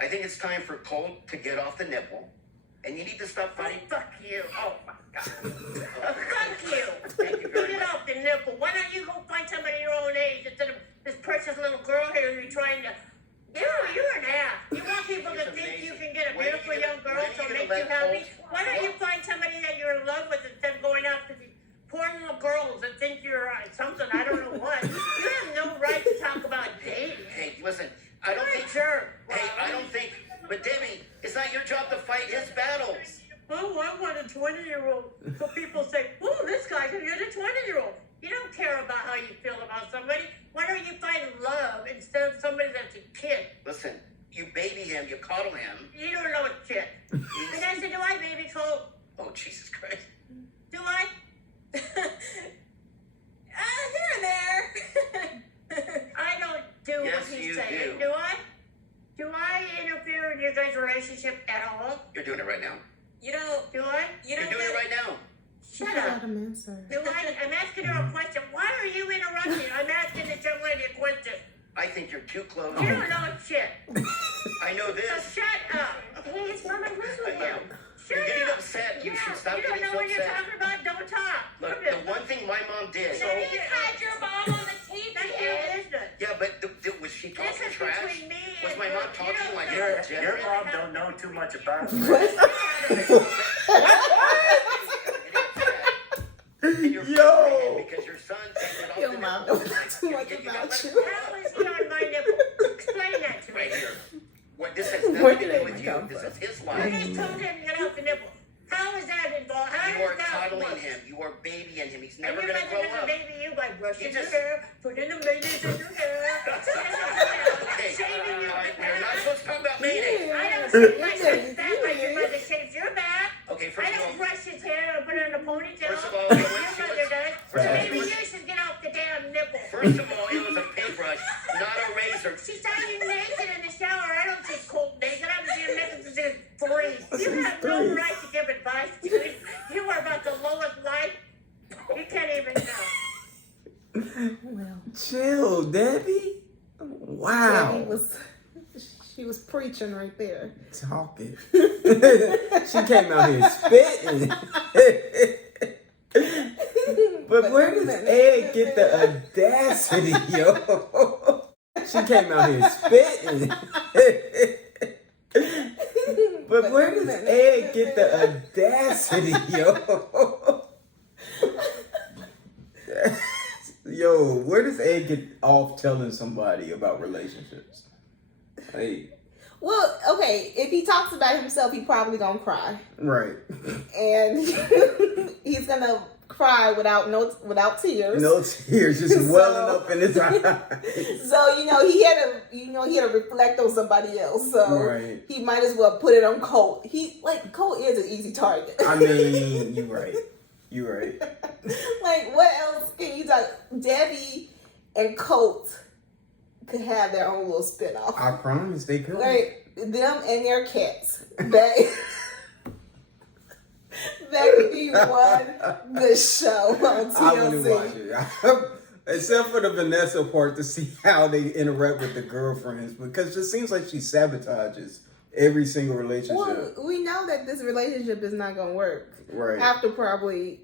I think it's time for Colt to get off the nipple. And you need to stop fighting. Fuck you. Oh, my God. Fuck you. Thank you very Get much. off the nipple. Why don't you go find somebody your own age instead of this precious little girl here you're trying to... You're an ass. You want people to think you can get a beautiful young girl to make you happy? Why don't you find somebody that you're in love with instead of going out to these poor little girls that think you're something, I don't know what. You have no right to talk about dating. Hey, listen, I don't think... Sure. Hey, I don't think... But Debbie, it's not your job to fight his battles. Oh, I want a 20-year-old. So people say, oh, this guy can get a 20-year-old. You don't care about how you feel about somebody. Why don't you find love instead of somebody that's a kid? Listen, you baby him, you coddle him. You don't know a shit. And I said, do I baby Colt? Oh, Jesus Christ. Do I? Here and there. I don't do Yes, what he's you saying. do. Do I? Do I interfere in your guys' relationship at all? You're doing it right now. You don't. Do I? You're doing it right now. Shut up. I'm asking her a question. Why are you interrupting? I'm asking this young lady a question. I think you're too close. You don't know shit. I know So this. shut up. Please, Mama, listen to him. You're Shut getting up. upset. You Yeah, should stop you don't getting know so what you're upset. talking about. Don't talk. Look, Come the here. one thing my mom did. So you had your mom on the TV. That's your business. Yeah, but was she talking This is trash? between me Was and my you. mom You talking don't like know. Your mom don't know too much about it. Yo! Because your son taking it off Your the mom nipple. don't know too much You got about left you. How is he on my nipple? Explain that to me. Right here. What, this has Where nothing did to do it with you. come This from? is his I life. just told him to get off the nipple. How is that involved? How You are does that coddling work? him. You are babying him. He's And never you're going to grow gonna up. baby you by brushing You just- your hair, putting the mayonnaise in your hair, Okay, shaving your all right, back. we're not supposed to talk about mayonnaise. I don't shave my son's back like your mother shaves your back. Okay, I first of don't all, brush his hair and put it in a ponytail. First of all, like it was- your mother does. So First of all, maybe it was- you should get off the damn nipple. first of all, it was a paintbrush, not a razor. She saw you naked in the shower. I don't see Colt naked. I haven't seen him naked since he was 3. You have no right to give advice to me. You are about the lowest life. You can't even know. Well, Chill, Debbie. Wow. She was preaching right there. Talking. She came out here spitting. But where does Ed get the audacity, yo? She came out here spitting. But where does Ed get the audacity, yo? Yo, where does Ed get off telling somebody about relationships? Like, Well, okay, if he talks about himself, he probably gonna cry, right. and he's gonna cry without tears. No tears, just So- welling up in his eyes. So he had to reflect on somebody else. So Right. he might as well put it on Colt. Colt is an easy target. I mean, you're right. You're right. Like, what else can you talk? Debbie and Colt could have their own little spinoff. I promise they could. Like them and their cats. That could be one good show on I wouldn't watch TLC. it. Except for the Vanessa part to see how they interact with the girlfriends, because it seems like she sabotages every single relationship. Well, we know that this relationship is not going to work. Right. After probably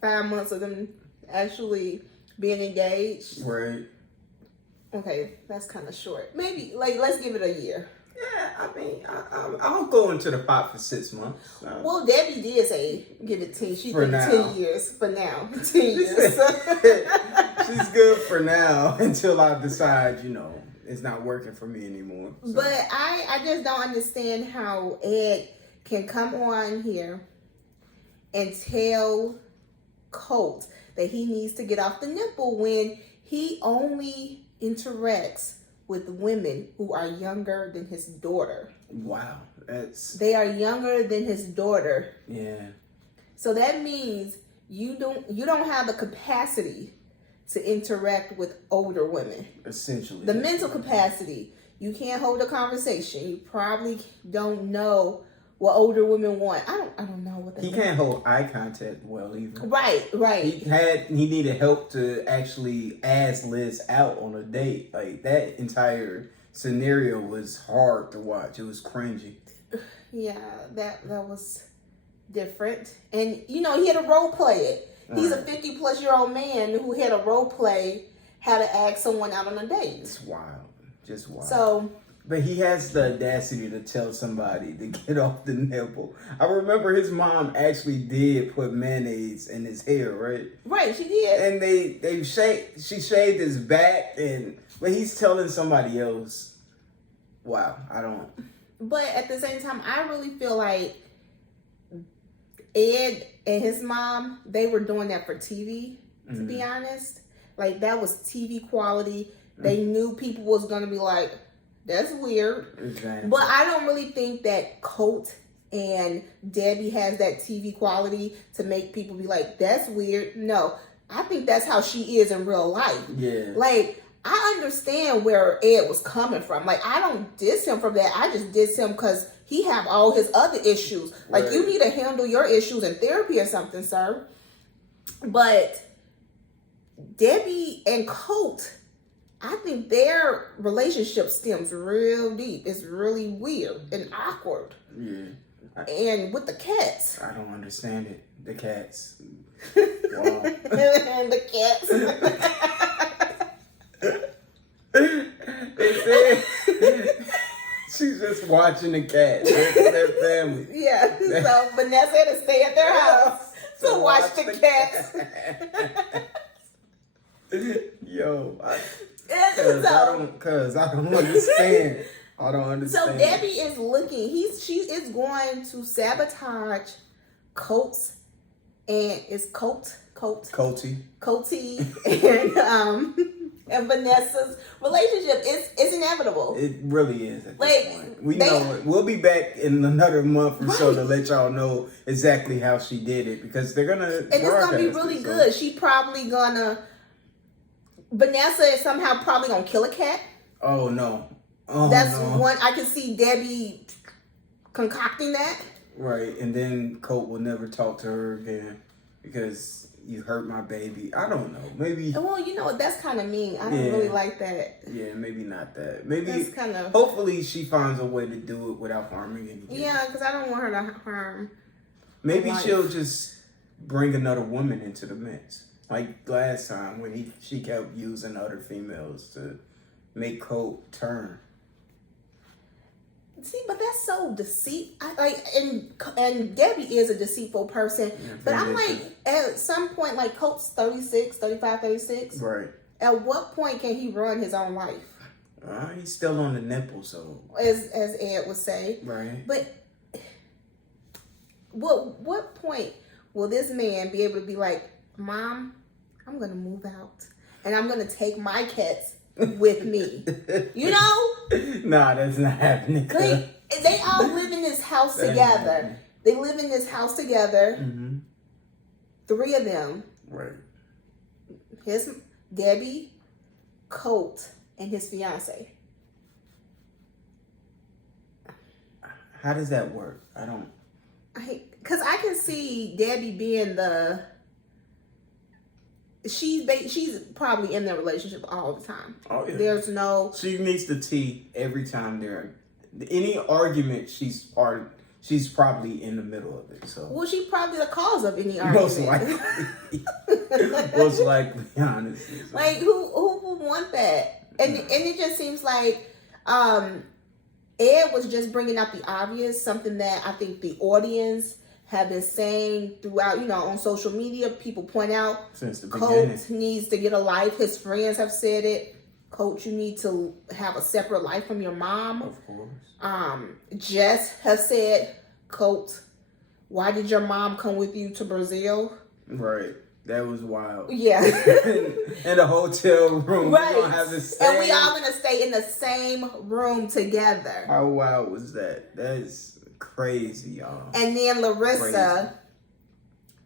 5 months of them actually being engaged. Right. Okay, that's kind of short. Maybe, let's give it a year. Yeah, I mean, I'll go into the pot for 6 months. Well, Debbie did say give it 10. She For think now. 10 years. For now. 10 years. She's good for now until I decide, it's not working for me anymore. So. But I just don't understand how Ed can come on here and tell Colt that he needs to get off the nipple when he only interacts with women who are younger than his daughter. Wow, They are younger than his daughter. Yeah. So that means you don't have the capacity to interact with older women. Essentially. The mental capacity. You can't hold a conversation. You probably don't know what older women want. I don't know what He can't hold eye contact well either. Right. He needed help to actually ask Liz out on a date. Like that entire scenario was hard to watch. It was cringy. Yeah, that was different. And, you know, he had to role play it. He's a 50-plus-year-old man who had a role play how to ask someone out on a date. It's wild. Just wild. So, but he has the audacity to tell somebody to get off the nipple. I remember his mom actually did put mayonnaise in his hair, right? right, she did. And she shaved his back, but he's telling somebody else. Wow, I don't. But at the same time, I really feel like Ed and his mom, they were doing that for TV, to be honest. Like, that was TV quality. They knew people was going to be like, that's weird. Exactly. But I don't really think that Colt and Debbie has that TV quality to make people be like, that's weird. No, I think that's how she is in real life. Yeah. Like, I understand where Ed was coming from. Like, I don't diss him from that. I just diss him because he have all his other issues. Like, you need to handle your issues in therapy or something, sir. But Debbie and Colt, I think their relationship stems real deep. It's really weird and awkward. Yeah. And with the cats. I don't understand it. The cats. Wow. And the cats. They said she's just watching the cats. That's their family. Yeah. So Vanessa had to stay at their house to watch the cats. Yo, So I don't understand. I don't understand. So Debbie is looking. She is going to sabotage Colt's and it's Colty. and Vanessa's relationship. It's inevitable. It really is. At Like, this point. We know it. We'll be back in another month or so to let y'all know exactly how she did it because they're gonna. And it's gonna be really good. She probably gonna. Vanessa is somehow probably gonna kill a cat. Oh no. Oh, That's no. one I can see Debbie concocting that. Right, and then Colt will never talk to her again because you hurt my baby. I don't know. Maybe. Well, you know what? That's kind of mean. I don't really like that. Yeah, maybe not that. Maybe. That's kind of. Hopefully, she finds a way to do it without harming anyone. Yeah, because I don't want her to harm. Maybe life. she'll just bring another woman into the mix, like last time when she kept using other females to make Colt turn. See, but that's so deceit. And Debbie is a deceitful person. Yeah, but I'm very like, at some point, like Colt's 36, 35, 36. Right. At what point can he run his own life? He's still on the nipple, so. As Ed would say. Right. But what point will this man be able to be like, Mom, I'm going to move out. And I'm going to take my cats with me. You know? Nah, that's not happening. Like, they all live in this house together. They live in this house together. Mm-hmm. 3 of them. Right. His Debbie, Colt, and his fiance. How does that work? I don't. Because I can see Debbie being the. She's probably in their relationship all the time. Oh, yeah. There's no. She needs the tea every time there. Any argument, she's probably in the middle of it. So. Well, she's probably the cause of any argument. Most likely. Most likely, honestly. So. Like who would want that? And it just seems like Ed was just bringing out the obvious, something that I think the audience have been saying throughout, on social media. People point out Since the beginning. Coach needs to get a life. His friends have said it. Coach, you need to have a separate life from your mom. Of course. Jess has said, Coach, why did your mom come with you to Brazil? Right. That was wild. Yeah. In a hotel room. Right. We're gonna have the same... And we all gonna stay in the same room together. How wild was that? That is crazy, y'all. And then Larissa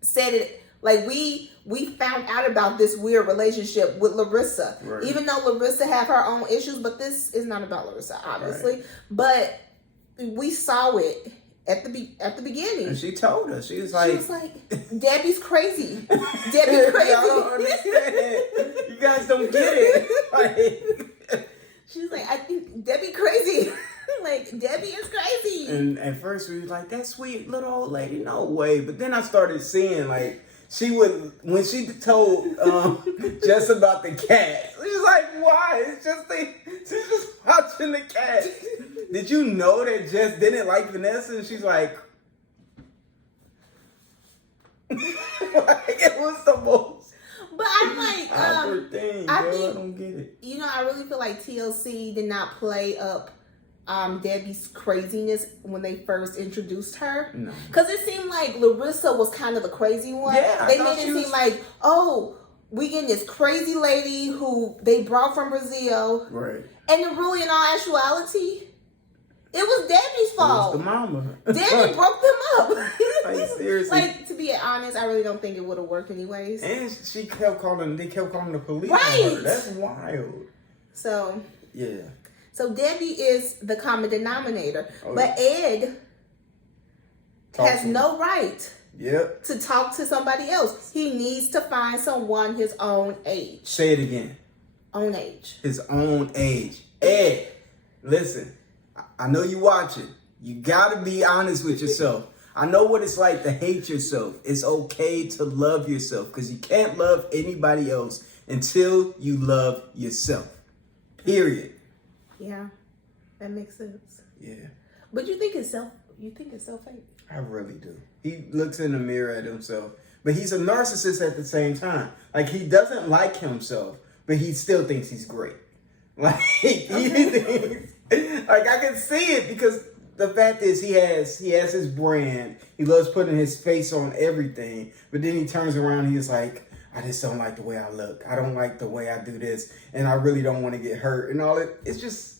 said it like we found out about this weird relationship with Larissa. Right. Even though Larissa have her own issues, but this is not about Larissa, obviously. Right. But we saw it at the beginning. And she told us. She was like, Debbie's crazy. Debbie's crazy. Y'all don't understand. You guys don't get it. Like, She's like, I think Debbie crazy. Like, Debbie is crazy. And at first we was like, that sweet little old lady, no way. But then I started seeing, like, she would, when she told Jess about the cat, she was like, why? It's just, she's just watching the cat. Did you know that Jess didn't like Vanessa? And she's like, it was the most But I'm like, awkward thing, I girl. think, I don't get it. you know, I really feel like TLC did not play up Debbie's craziness when they first introduced her. No. Because it seemed like Larissa was kind of the crazy one. Yeah, they made it seem like, oh, we getting this crazy lady who they brought from Brazil. Right. And then really, in all actuality, it was Debbie's fault. It was the mama. Debbie broke them up. Like, seriously. Like, to be honest, I really don't think it would have worked anyways. And they kept calling the police Right. on her. That's wild. So, Yeah. so Debbie is the common denominator. Oh, But Ed has no right Yep. to talk to somebody else. He needs to find someone his own age. Say it again. Own age. His own age. Ed, listen. I know you watching. You gotta be honest with yourself. I know what it's like to hate yourself. It's okay to love yourself because you can't love anybody else until you love yourself. Period. Yeah, that makes sense. Yeah, But you think it's self-hate? I really do. He looks in the mirror at himself, but he's a narcissist at the same time. Like, he doesn't like himself, but he still thinks he's great. Like, he thinks, like, I can see it because the fact is he has his brand. He loves putting his face on everything, but then he turns around and he's like, I just don't like the way I look. I don't like the way I do this, and I really don't want to get hurt and all it. It's just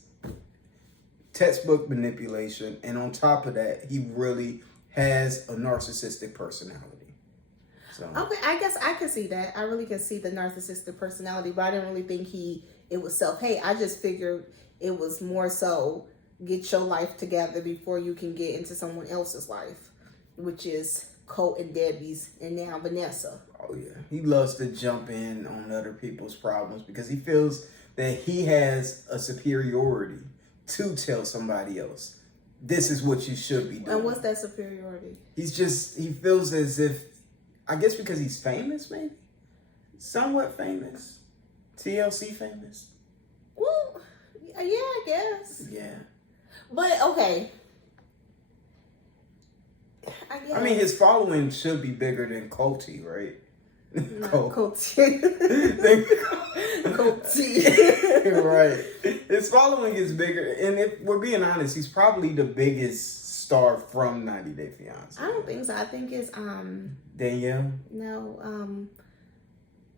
textbook manipulation, and on top of that, he really has a narcissistic personality. So Okay, I guess I can see that. I really can see the narcissistic personality, but I didn't really think it was self-hate. I just figured it was more so get your life together before you can get into someone else's life, which is Colt and Debbie's, and now Vanessa. oh yeah, he loves to jump in on other people's problems because he feels that he has a superiority to tell somebody else, this is what you should be doing. And what's that superiority? He feels as if, I guess because he's famous, maybe? Somewhat famous. TLC famous. Well, yeah, I guess. Yeah. But, okay. I guess. I mean, his following should be bigger than Colty, right? Colty. Right. His following is bigger. And if we're being honest, he's probably the biggest star from 90 Day Fiancé. I don't think so. I think it's Danielle? no,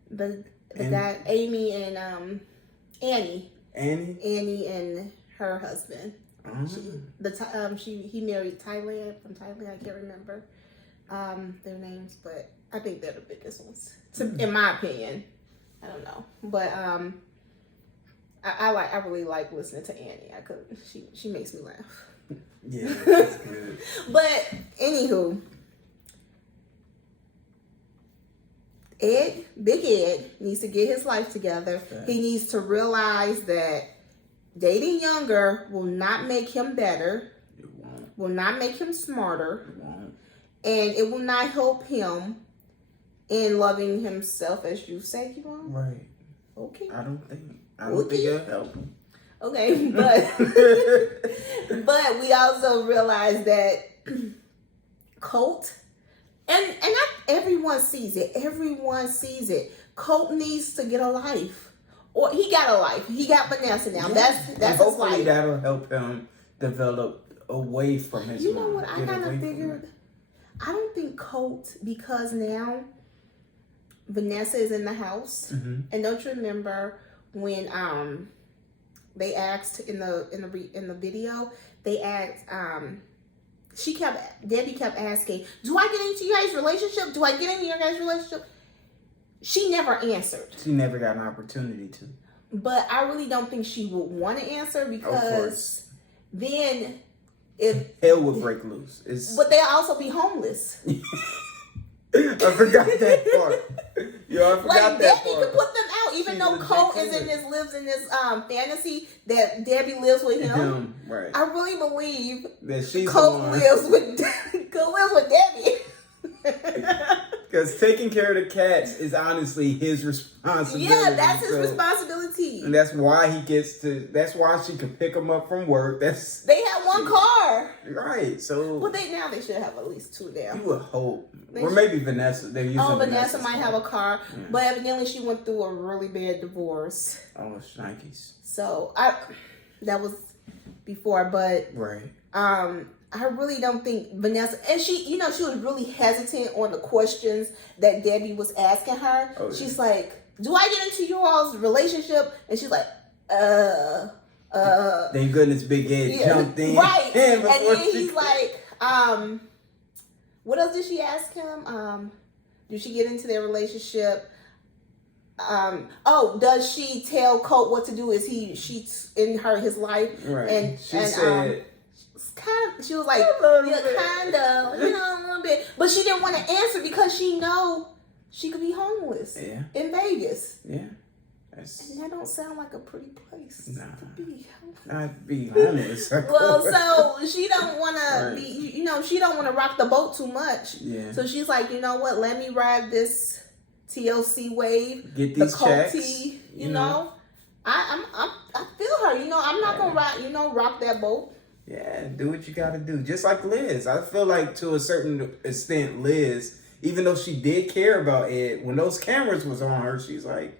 the guy Amy and Annie. Annie and her husband. He married from Thailand. I can't remember their names, but I think they're the biggest ones. In my opinion, I don't know, but I really like listening to Annie. She makes me laugh. Yeah, that's good. But anywho, Big Ed needs to get his life together. Okay. He needs to realize that dating younger will not make him better. It won't. Will not make him smarter. It won't. And it will not help him in loving himself, as you said, you want. Right. Okay. I don't think it'll help him. Okay, but but we also realize that Colt, and not everyone sees it. Everyone sees it. Colt needs to get a life. Or he got a life. He got Vanessa now. Yeah. That's his hopefully life. that'll help him develop away from his You know mom. what I kind of figured? I don't think Colt, because now Vanessa is in the house. Mm-hmm. And don't you remember when they asked in the video, they asked Debbie kept asking, do I get into you guys' relationship? Do I get into your guys' relationship? She never answered. She never got an opportunity to. But I really don't think she would want to answer, because then if hell would break loose. But they'll also be homeless. I forgot that part. Yo, I forgot like that Debbie part. could put them out. even She's though legit Colt cool. lives in this fantasy that Debbie lives with him, right. I really believe That she's Colt the one. lives with Debbie. Because taking care of the cats is honestly his responsibility. Yeah, that's his so- responsibility. And that's why he gets to. That's why she can pick him up from work. That's They have one car. right. So Well, they should have at least two there. you would hope, They or should- maybe Vanessa. They're using Oh, Vanessa Vanessa's might car. have a car, Yeah. but evidently she went through a really bad divorce. Oh, shnikes. So that was before, but Right. I really don't think Vanessa, and she was really hesitant on the questions that Debbie was asking her. Oh, yeah. She's like, "Do I get into your all's relationship?" And she's like, Thank goodness Big Ed yeah, jumped in. right. And before then he's like, what else did she ask him? Did she get into their relationship? Does she tell Colt what to do? Is she's in his life? Right. And She said. She was like, little yeah, bit. kind of, a little bit. But she didn't want to answer because she know she could be homeless Yeah. in Vegas. Yeah. That's And that don't sound like a pretty place Nah. to be. not be homeless. Well, so she don't want to Right. be, she don't want to rock the boat too much. Yeah. So she's like, you know what? Let me ride this TLC wave, Get the these checks. culty, you know. I feel her. I'm not gonna rock that boat. Yeah, do what you gotta do. Just like Liz. I feel like to a certain extent, Liz, even though she did care about Ed, when those cameras was on her, she's like,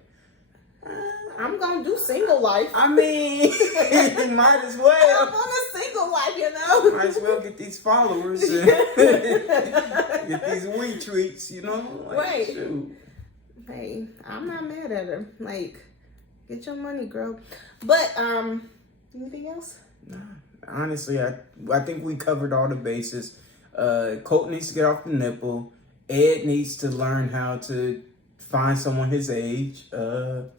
I'm gonna do single life. I mean, might as I'm well. on a single life, Might as well get these followers and get these wee treats, Like, Right. shoot. Hey, I'm not mad at her. Like, get your money, girl. But anything else? Nah. Honestly, I think we covered all the bases. Colt needs to get off the nipple. Ed needs to learn how to find someone his age. Debbie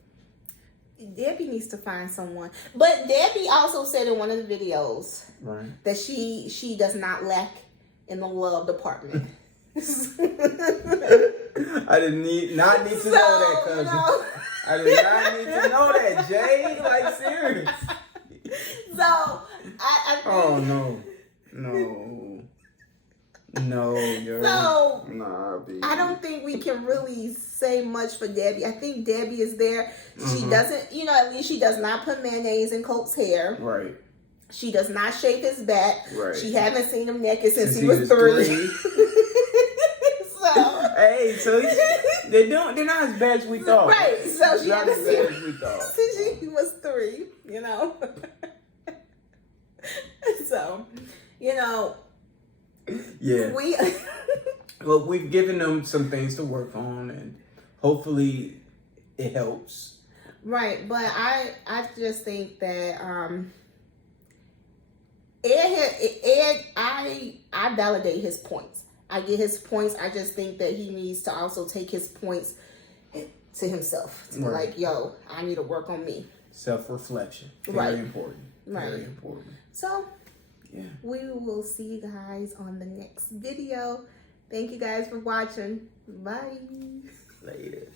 needs to find someone. But Debbie also said in one of the videos Right. that she does not lack in the love department. I did not need to know that, cousin. I did not need to know that, Jay. Like, serious. So I think, Oh, no, yo. So Nah, baby. I don't think we can really say much for Debbie. I think Debbie is there. She doesn't, at least she does not put mayonnaise in Colt's hair. Right. She does not shave his back. Right. She haven't seen him naked since he was 3. So Hey, so they're not as bad as we thought. right. So she Not hasn't as seen bad him as we thought. since he was 3. So Yeah. we Well, we've given them some things to work on, and hopefully it helps. right. But I just think that Ed, I validate his points. I get his points. I just think that he needs to also take his points to himself. To be Right. like, yo, I need to work on me. Self-reflection. Very Right. important. Right. Very important. So Yeah. we will see you guys on the next video. Thank you guys for watching. Bye. Later.